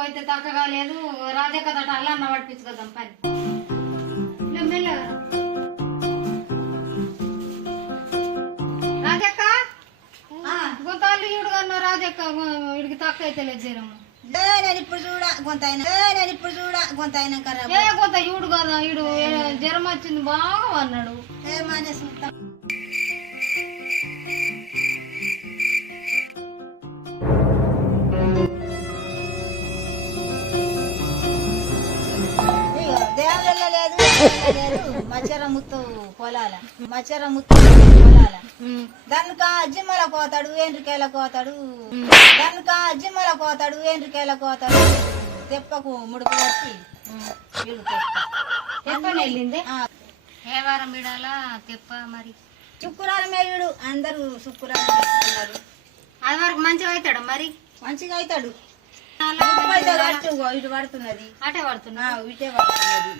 అయితే తక్కగా లేదు రాజక్క తట అల్ల అన్న పడిపించుకోదాం పని మెల్లగా రాజక్క గొంతాళ్ళు ఈడు కన్నా రాజక్క వీడికి తక్కువ అయితే లేదు జ్వరము నేను ఇప్పుడు చూడ కొంత ఏ కొంత ఈడు కదా ఈడు జ్వరం వచ్చింది బాగా అన్నాడు ఏమనే చూస్తా మచ్చర ముత్తు పొలాల దానిక జిమ్మల కోతాడు ఎండ్రికాయల కోతాడు తెప్పకు ముడుపు వచ్చి తెప్పని వెళ్ళింది ఏ వారం విడాలా తెప్ప మరి శుక్రవారం మేయుడు అందరూ శుక్రవారం వేసుకున్నారు అది వరకు మంచిగా అవుతాడు మరి మంచిగా అవుతాడు ఇటు పడుతున్నది అటే పడుతున్నా ఇటే పడుతున్నది